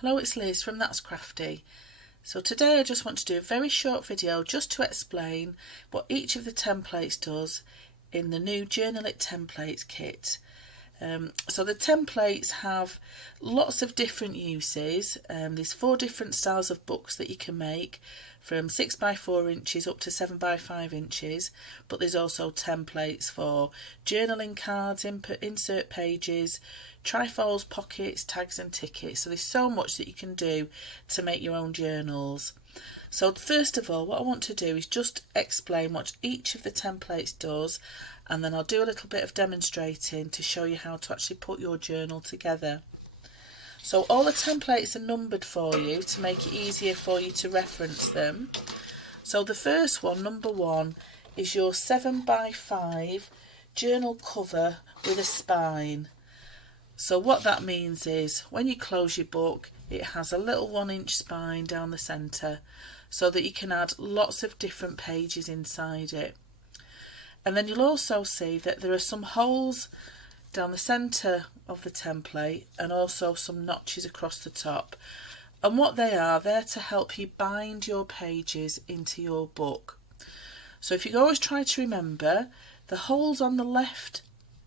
Hello, it's Liz from That's Crafty. So today I just want to do a very short video just to explain what each of the templates does in the new Journal It Templates kit. So the templates have lots of different uses. There's 4 different styles of books that you can make, from 6 by 4 inches up to 7 by 5 inches, but there's also templates for journaling cards, insert pages, trifolds, pockets, tags and tickets. So there's so much that you can do to make your own journals. So first of all, what I want to do is just explain what each of the templates does, and then I'll do a little bit of demonstrating to show you how to actually put your journal together. So all the templates are numbered for you to make it easier for you to reference them. So the first one, number 1, is your 7 by 5 journal cover with a spine. So what that means is when you close your book, it has a little 1-inch spine down the centre so that you can add lots of different pages inside it. And then you'll also see that there are some holes down the centre of the template and also some notches across the top. And what they are, they're to help you bind your pages into your book. So if you always try to remember, the holes on the left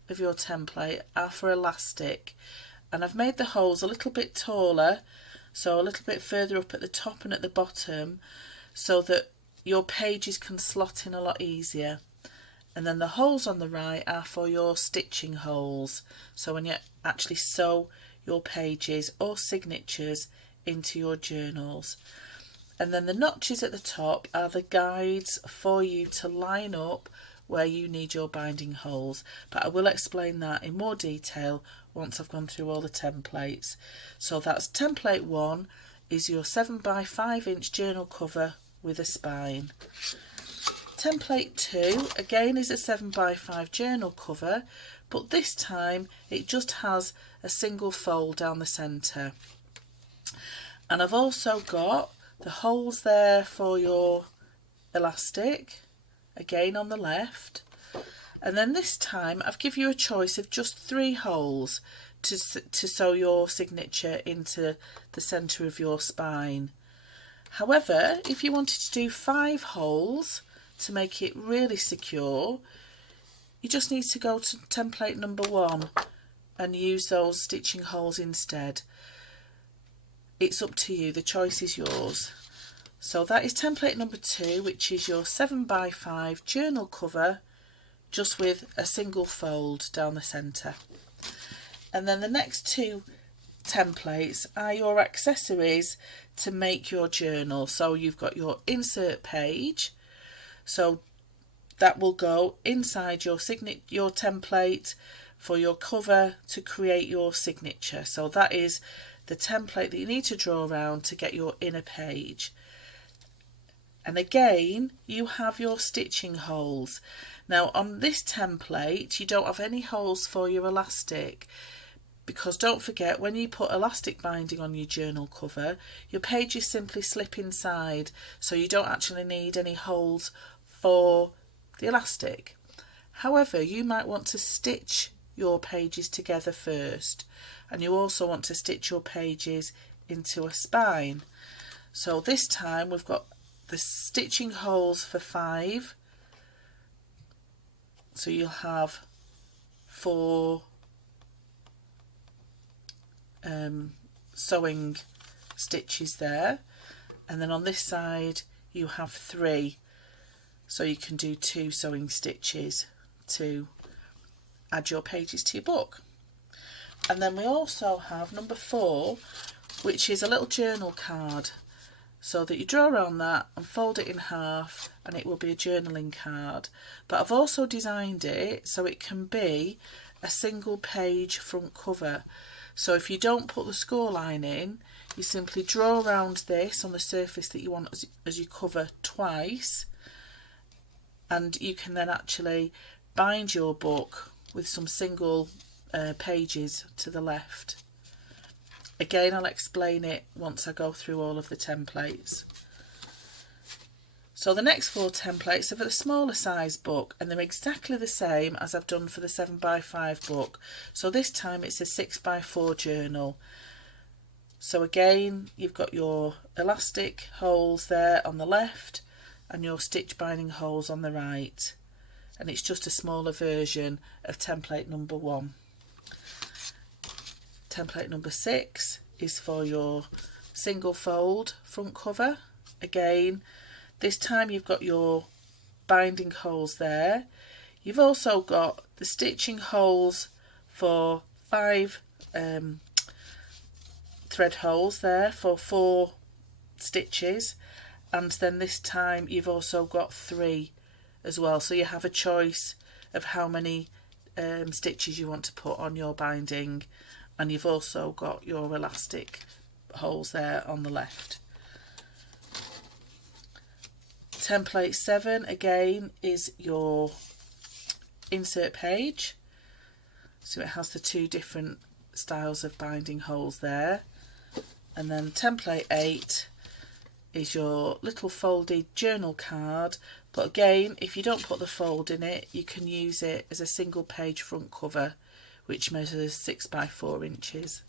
of your template are for elastic, and I've made the holes a little bit taller, so a little bit further up at the top and at the bottom, so that your pages can slot in a lot easier. And then the holes on the right are for your stitching holes, so when you actually sew your pages or signatures into your journals. And then the notches at the top are the guides for you to line up where you need your binding holes, but I will explain that in more detail once I've gone through all the templates. So that's template 1 is your 7 by 5 inch journal cover with a spine. Template 2 again is a 7 by 5 journal cover, but this time it just has a single fold down the centre. And I've also got the holes there for your elastic, again on the left. And then this time I've given you a choice of just 3 holes to sew your signature into the centre of your spine. However, if you wanted to do 5 holes to make it really secure, you just need to go to template number 1 and use those stitching holes instead. It's up to you, the choice is yours. So that is template number 2, which is your 7 by 5 journal cover, just with a single fold down the centre. And then the next 2 templates are your accessories to make your journal. So you've got your insert page, so that will go inside your template for your cover to create your signature. So that is the template that you need to draw around to get your inner page. And again, you have your stitching holes. Now on this template, you don't have any holes for your elastic, because don't forget, when you put elastic binding on your journal cover, your pages simply slip inside, so you don't actually need any holes for the elastic. However, you might want to stitch your pages together first, and you also want to stitch your pages into a spine. So this time we've got the stitching holes for 5, so you'll have 4 sewing stitches there, and then on this side you have 3, so you can do 2 sewing stitches to add your pages to your book. And then we also have number 4, which is a little journal card, so that you draw around that and fold it in half, and it will be a journaling card. But I've also designed it so it can be a single page front cover. So if you don't put the score line in, you simply draw around this on the surface that you want as your cover twice, and you can then actually bind your book with some single pages to the left. Again, I'll explain it once I go through all of the templates. So the next 4 templates are for the smaller size book, and they're exactly the same as I've done for the 7 by 5 book. So this time it's a 6 by 4 journal. So again, you've got your elastic holes there on the left and your stitch binding holes on the right, and it's just a smaller version of template number 1. Template number 6 is for your single fold front cover. Again, this time you've got your binding holes there. You've also got the stitching holes for 5 thread holes there for 4 stitches, and then this time you've also got 3 as well, so you have a choice of how many stitches you want to put on your binding, and you've also got your elastic holes there on the left. Template 7 again is your insert page, so it has the 2 different styles of binding holes there. And then template 8 is your little folded journal card, but again, if you don't put the fold in it, you can use it as a single page front cover, which measures 6 by 4 inches.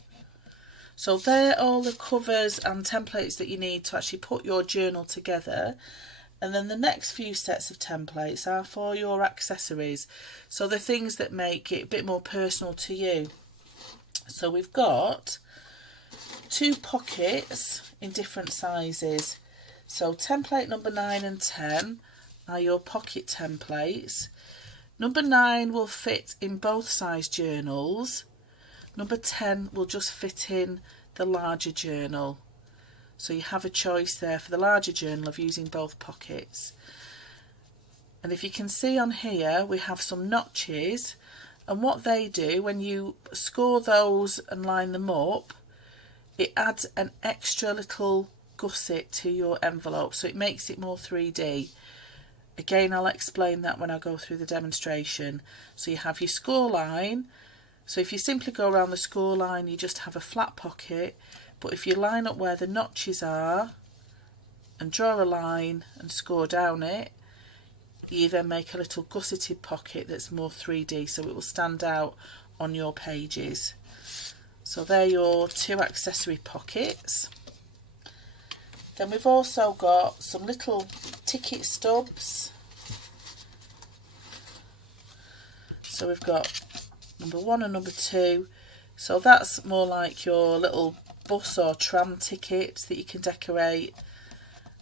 So they're all the covers and templates that you need to actually put your journal together. And then the next few sets of templates are for your accessories, so the things that make it a bit more personal to you. So we've got 2 pockets in different sizes. So template number 9 and 10 are your pocket templates. Number 9 will fit in both size journals. Number 10 will just fit in the larger journal. So you have a choice there for the larger journal of using both pockets. And if you can see on here, we have some notches, and what they do, when you score those and line them up, it adds an extra little gusset to your envelope, so it makes it more 3D. Again, I'll explain that when I go through the demonstration. So you have your score line. So if you simply go around the score line, you just have a flat pocket. But if you line up where the notches are and draw a line and score down it, you then make a little gusseted pocket that's more 3D, so it will stand out on your pages. So they're your 2 accessory pockets. Then we've also got some little ticket stubs. So we've got number 1 and number 2. So that's more like your little bus or tram tickets that you can decorate.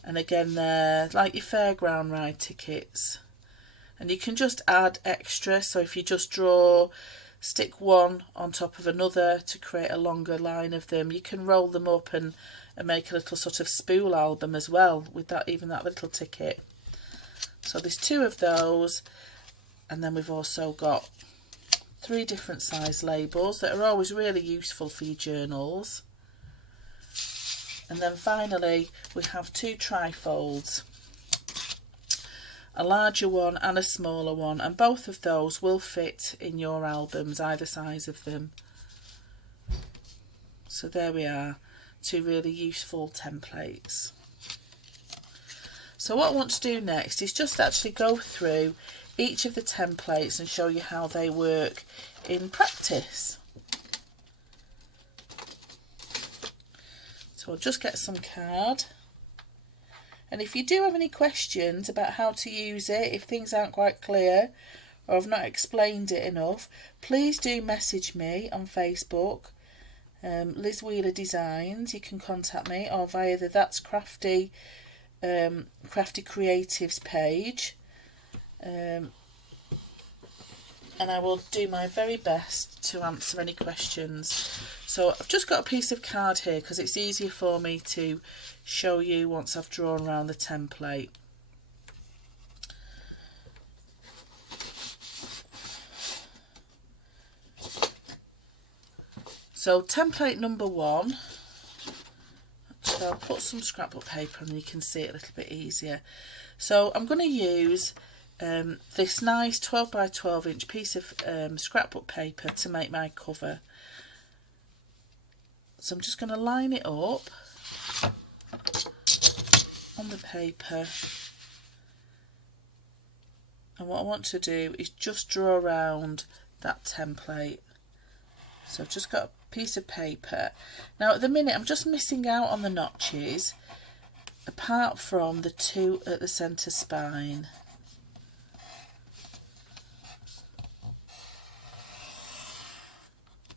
And again, they're like your fairground ride tickets. And you can just add extra. So if you just stick one on top of another to create a longer line of them, you can roll them up and make a little sort of spool album as well with that, even that little ticket. So there's 2 of those, and then we've also got 3 different size labels that are always really useful for your journals. And then finally we have 2 trifolds, a larger one and a smaller one, and both of those will fit in your albums, either size of them. So there we are, 2 really useful templates. So what I want to do next is just actually go through each of the templates and show you how they work in practice. So I'll just get some card, and if you do have any questions about how to use it, if things aren't quite clear or I've not explained it enough, please do message me on Facebook, Liz Wheeler Designs. You can contact me, or via the That's Crafty Crafty Creatives page, and I will do my very best to answer any questions. So I've just got a piece of card here because it's easier for me to show you once I've drawn around the template. So template number 1, so I'll put some scrapbook paper and you can see it a little bit easier. So I'm going to use this nice 12 by 12 inch piece of scrapbook paper to make my cover. So I'm just going to line it up on the paper, and what I want to do is just draw around that template. So I've just got piece of paper. Now at the minute I'm just missing out on the notches, apart from the two at the centre spine.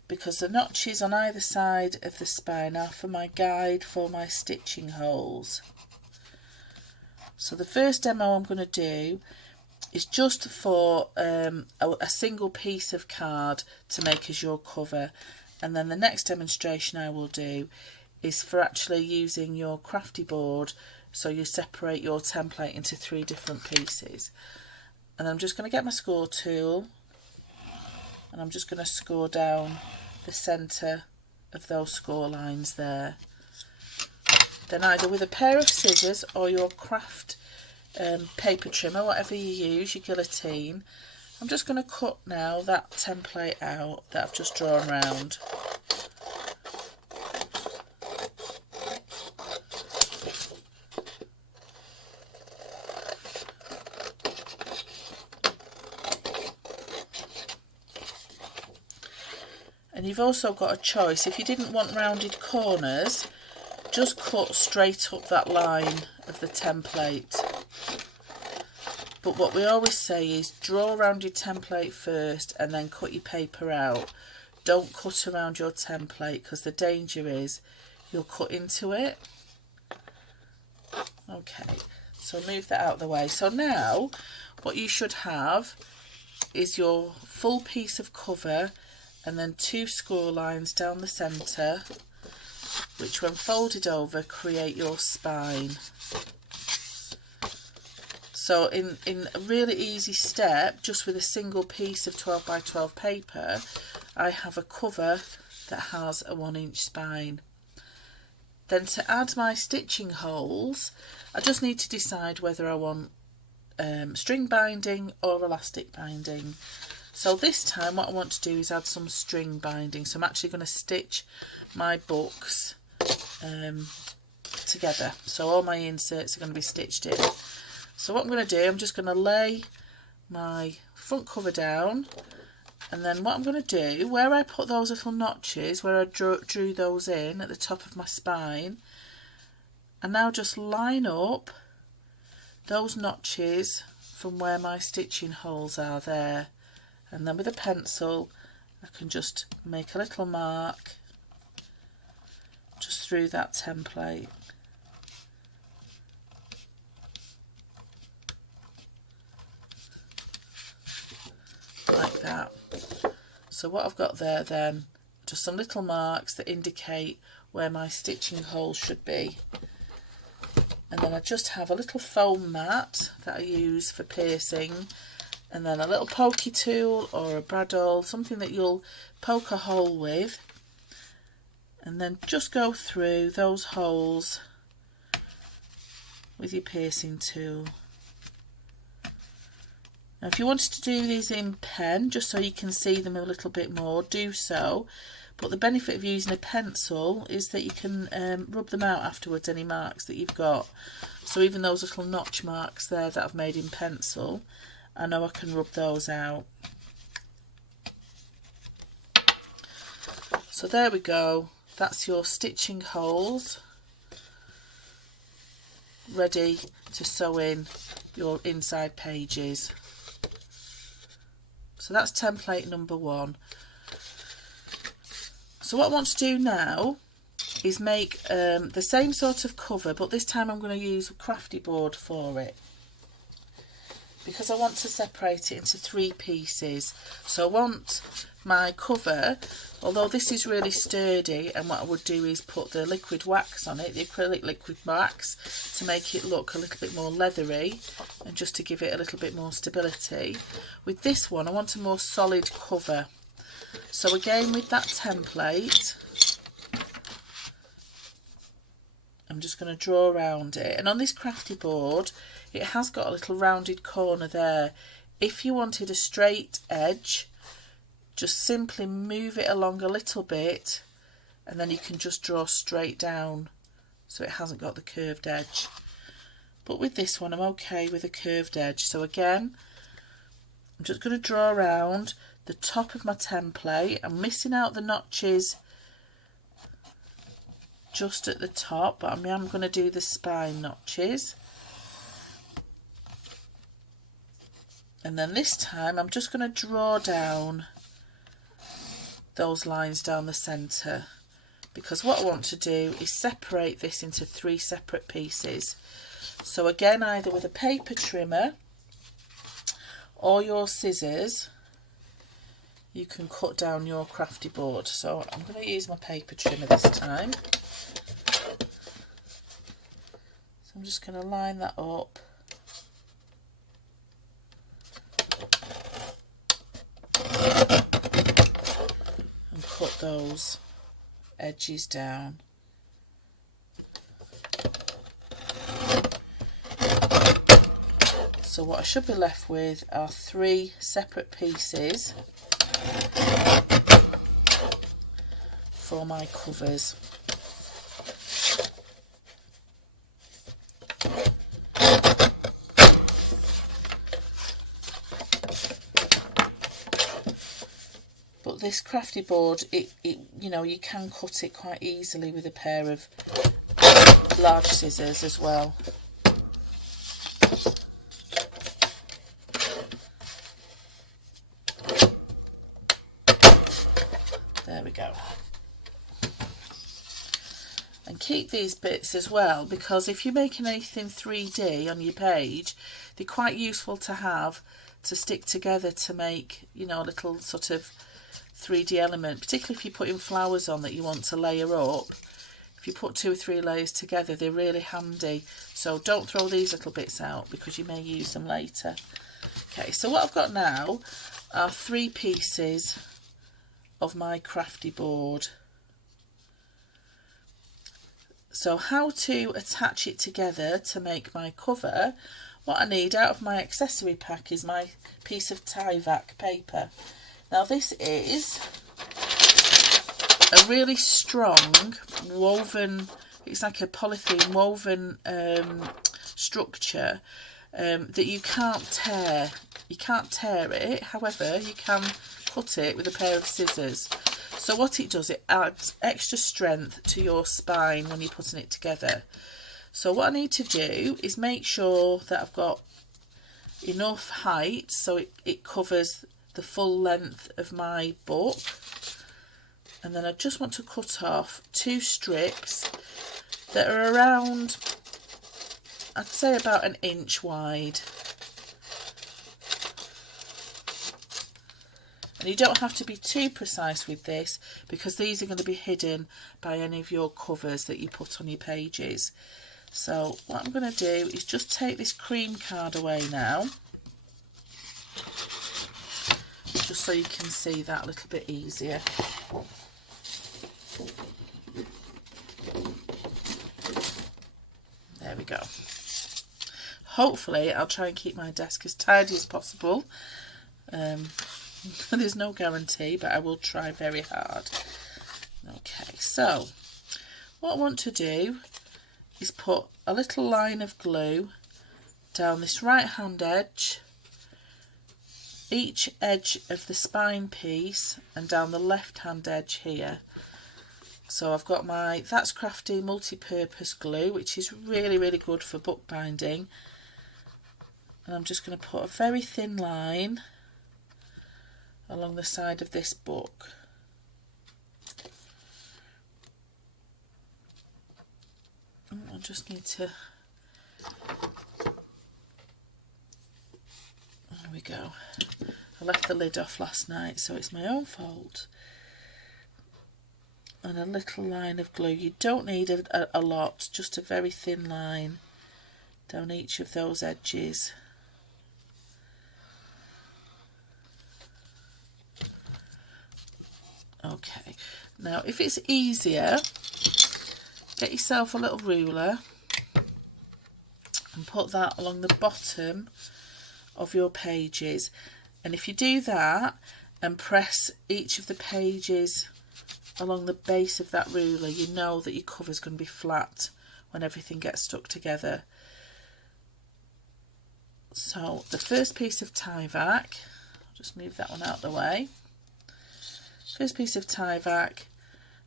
Because the notches on either side of the spine are for my guide for my stitching holes. So the first demo I'm going to do is just for a single piece of card to make as your cover, and then the next demonstration I will do is for actually using your Crafty board, so you separate your template into 3 different pieces. And I'm just going to get my score tool, and I'm just going to score down the centre of those score lines there. Then either with a pair of scissors or your craft paper trimmer, whatever you use, your guillotine, I'm just going to cut now that template out that I've just drawn round. And you've also got a choice. If you didn't want rounded corners, just cut straight up that line of the template. But what we always say is draw around your template first and then cut your paper out. Don't cut around your template, because the danger is you'll cut into it. Okay, so move that out of the way. So now what you should have is your full piece of cover, and then 2 score lines down the centre, which when folded over create your spine. So in a really easy step, just with a single piece of 12 by 12 paper, I have a cover that has a 1-inch spine. Then to add my stitching holes, I just need to decide whether I want string binding or elastic binding. So this time what I want to do is add some string binding. So I'm actually going to stitch my books together. So all my inserts are going to be stitched in. So what I'm going to do, I'm just going to lay my front cover down, and then what I'm going to do, where I put those little notches, where I drew those in at the top of my spine, I now just line up those notches from where my stitching holes are there. And then with a pencil I can just make a little mark just through that template. Like that. So what I've got there then, just some little marks that indicate where my stitching holes should be. And then I just have a little foam mat that I use for piercing, and then a little pokey tool or a bradawl, something that you'll poke a hole with, and then just go through those holes with your piercing tool. Now if you wanted to do these in pen, just so you can see them a little bit more, do so, but the benefit of using a pencil is that you can rub them out afterwards, any marks that you've got. So even those little notch marks there that I've made in pencil, I know I can rub those out. So there we go, that's your stitching holes ready to sew in your inside pages. So that's template number 1. So what I want to do now is make the same sort of cover, but this time I'm going to use a Crafty board for it, because I want to separate it into 3 pieces. So I want my cover, although this is really sturdy, and what I would do is put the liquid wax on it, the acrylic liquid wax, to make it look a little bit more leathery and just to give it a little bit more stability. With this one I want a more solid cover. So again, with that template, I'm just going to draw around it, and on this Crafty board it has got a little rounded corner there. If you wanted a straight edge, just simply move it along a little bit, and then you can just draw straight down so it hasn't got the curved edge. But with this one I'm okay with a curved edge. So again, I'm just going to draw around the top of my template. I'm missing out the notches just at the top, but I am going to do the spine notches. And then this time I'm just going to draw down those lines down the centre, because what I want to do is separate this into 3 separate pieces. So again, either with a paper trimmer or your scissors, you can cut down your crafty board. So I'm going to use my paper trimmer this time. So I'm just going to line that up. And cut those edges down. So what I should be left with are 3 separate pieces for my covers. But this crafty board, it you know, you can cut it quite easily with a pair of large scissors as well. There we go. And keep these bits as well, because if you're making anything 3D on your page, they're quite useful to have to stick together to make, you know, a little sort of 3D element, particularly if you're putting flowers on that you want to layer up. If you put 2 or 3 layers together, they're really handy. So don't throw these little bits out, because you may use them later. Okay, so what I've got now are 3 pieces of my crafty board. So how to attach it together to make my cover, what I need out of my accessory pack is my piece of Tyvek paper. Now this is a really strong woven, it's like a polythene woven structure that you can't tear. You can't tear it, however you can cut it with a pair of scissors. So what it does, it adds extra strength to your spine when you're putting it together. So what I need to do is make sure that I've got enough height so it covers the full length of my book. And then I just want to cut off 2 strips that are around, I'd say about 1 inch wide. And you don't have to be too precise with this, because these are going to be hidden by any of your covers that you put on your pages. So what I'm going to do is just take this cream card away now, just so you can see that a little bit easier. There we go. Hopefully I'll try and keep my desk as tidy as possible. There's no guarantee, but I will try very hard. Okay, so what I want to do is put a little line of glue down this right hand edge, each edge of the spine piece, and down the left hand edge here. So I've got my That's Crafty multi-purpose glue, which is really, really good for bookbinding. And I'm just going to put a very thin line along the side of this book. I just need to, there we go. I left the lid off last night, so it's my own fault. And a little line of glue. You don't need a lot, just a very thin line down each of those edges. Okay, now if it's easier, get yourself a little ruler and put that along the bottom of your pages. And if you do that and press each of the pages along the base of that ruler, you know that your cover is going to be flat when everything gets stuck together. So the first piece of Tyvek, I'll just move that one out of the way. First piece of Tyvek,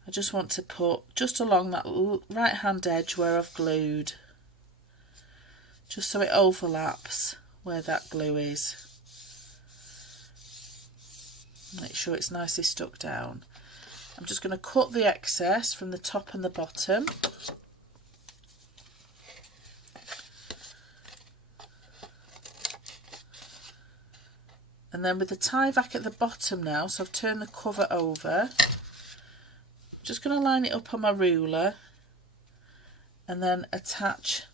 I just want to put just along that right hand edge where I've glued, just so it overlaps where that glue is. Make sure it's nicely stuck down. I'm just going to cut the excess from the top and the bottom. And then with the tie back at the bottom now, so I've turned the cover over, I'm just going to line it up on my ruler and then attach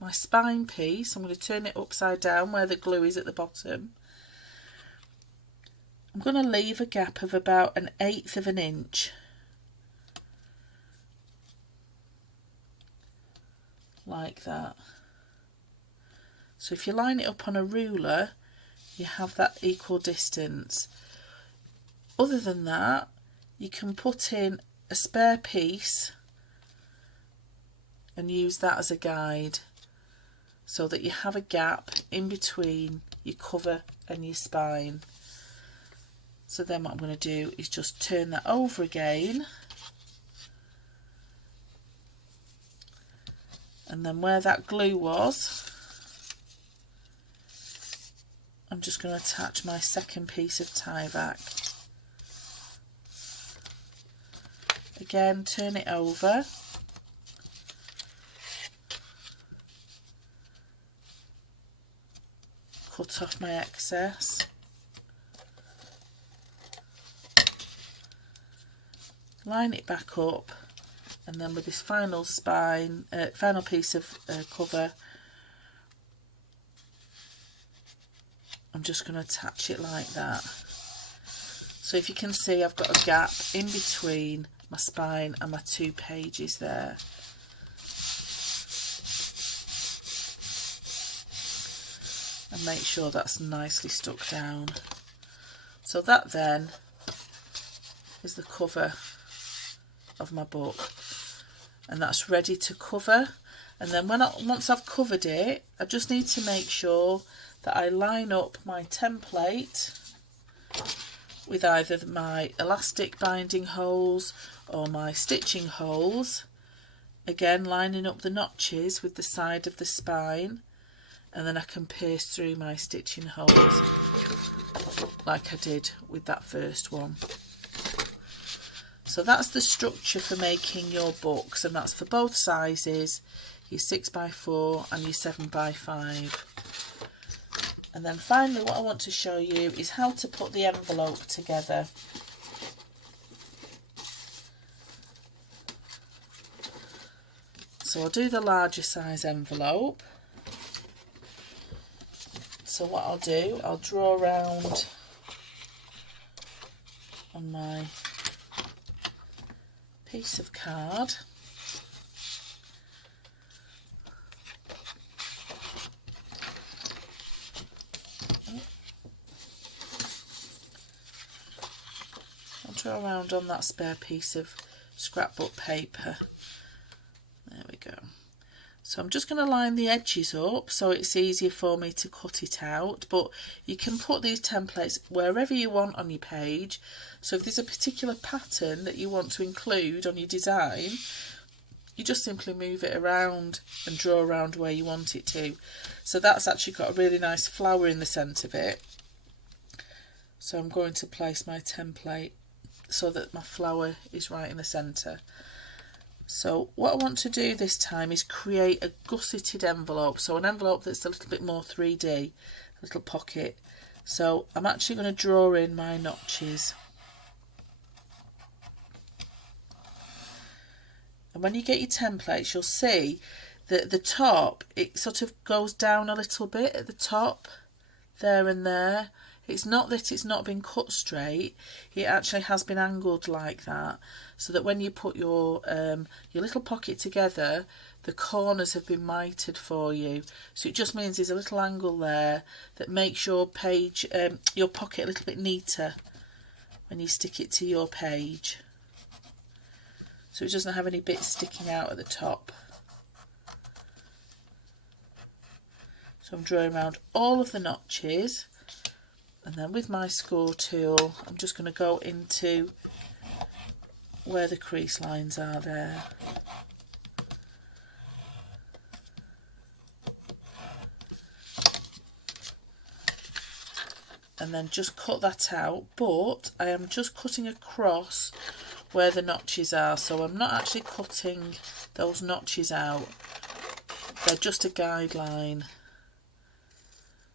my spine piece. I'm going to turn it upside down where the glue is at the bottom. I'm going to leave a gap of about 1/8 of an inch, like that. So if you line it up on a ruler, you have that equal distance. Other than that, you can put in a spare piece and use that as a guide, so that you have a gap in between your cover and your spine. So then what I'm going to do is just turn that over again, and then where that glue was, I'm just going to attach my second piece of tie back. Again, turn it over. Cut off my excess. Line it back up, and then with this final final piece of cover, I'm just going to attach it like that. So if you can see, I've got a gap in between my spine and my 2 pages there. And make sure that's nicely stuck down. So that then is the cover of my book, and that's ready to cover. And then once I've covered it, I just need to make sure that I line up my template with either my elastic binding holes or my stitching holes, again lining up the notches with the side of the spine, and then I can pierce through my stitching holes like I did with that first one. So that's the structure for making your books, and that's for both sizes, your 6x4 and your 7x5. And then finally what I want to show you is how to put the envelope together. So I'll do the larger size envelope. So what I'll do, I'll draw around on my piece of card. I'll draw around on that spare piece of scrapbook paper. There we go. So I'm just going to line the edges up so it's easier for me to cut it out, but you can put these templates wherever you want on your page. So if there's a particular pattern that you want to include on your design, you just simply move it around and draw around where you want it to. So that's actually got a really nice flower in the centre of it. So I'm going to place my template so that my flower is right in the centre. So what I want to do this time is create a gusseted envelope, so an envelope that's a little bit more 3D, a little pocket. So I'm actually going to draw in my notches. And when you get your templates, you'll see that at the top, it sort of goes down a little bit at the top, there and there. It's not that it's not been cut straight, it actually has been angled like that, so that when you put your little pocket together, the corners have been mitered for you. So it just means there's a little angle there that makes your page, your pocket a little bit neater when you stick it to your page. So it doesn't have any bits sticking out at the top. So I'm drawing around all of the notches. And then with my score tool, I'm just going to go into where the crease lines are there. And then just cut that out, but I am just cutting across where the notches are, so I'm not actually cutting those notches out, they're just a guideline.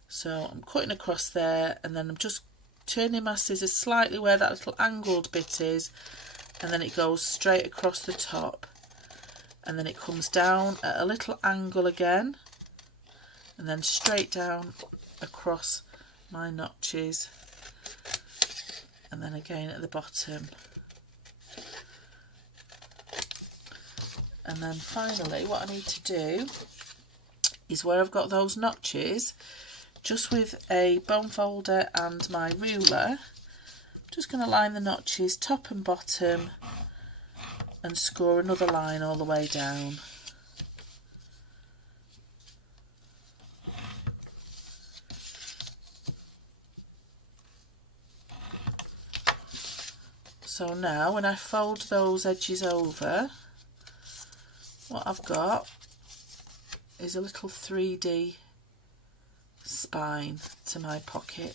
So I'm cutting across there, and then I'm just turning my scissors slightly where that little angled bit is, and then it goes straight across the top, and then it comes down at a little angle again, and then straight down across my notches, and then again at the bottom. And then finally what I need to do is where I've got those notches, just with a bone folder and my ruler, I'm just going to line the notches top and bottom and score another line all the way down. So now when I fold those edges over, what I've got is a little 3D spine to my pocket,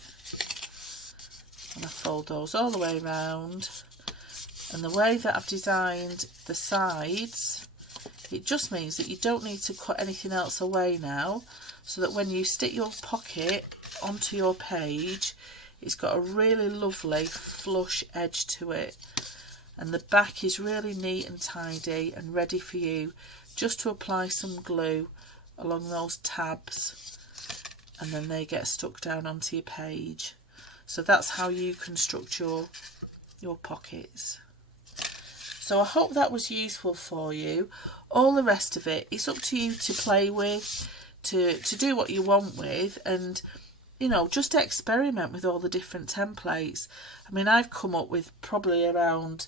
and I fold those all the way around. And the way that I've designed the sides, it just means that you don't need to cut anything else away now, so that when you stick your pocket onto your page, it's got a really lovely flush edge to it, and the back is really neat and tidy and ready for you just to apply some glue along those tabs, and then they get stuck down onto your page. So that's how you construct your pockets. So I hope that was useful for you. All the rest of it, it's up to you to play with, to do what you want with, and you know, just experiment with all the different templates. I mean, I've come up with probably around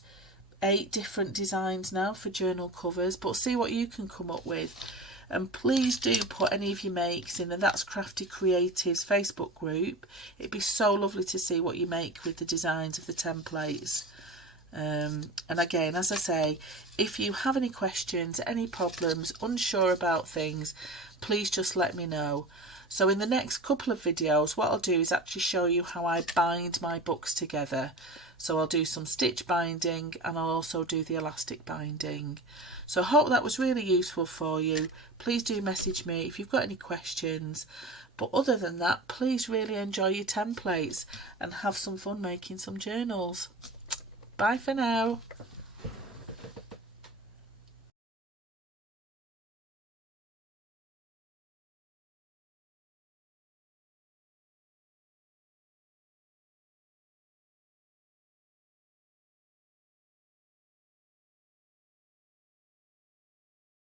8 different designs now for journal covers, but see what you can come up with. And please do put any of your makes in the That's Crafty Creatives Facebook group. It'd be so lovely to see what you make with the designs of the templates. And again, as I say, if you have any questions, any problems, unsure about things, please just let me know. So in the next couple of videos, what I'll do is actually show you how I bind my books together. So I'll do some stitch binding, and I'll also do the elastic binding. So I hope that was really useful for you. Please do message me if you've got any questions. But other than that, please really enjoy your templates and have some fun making some journals. Bye for now.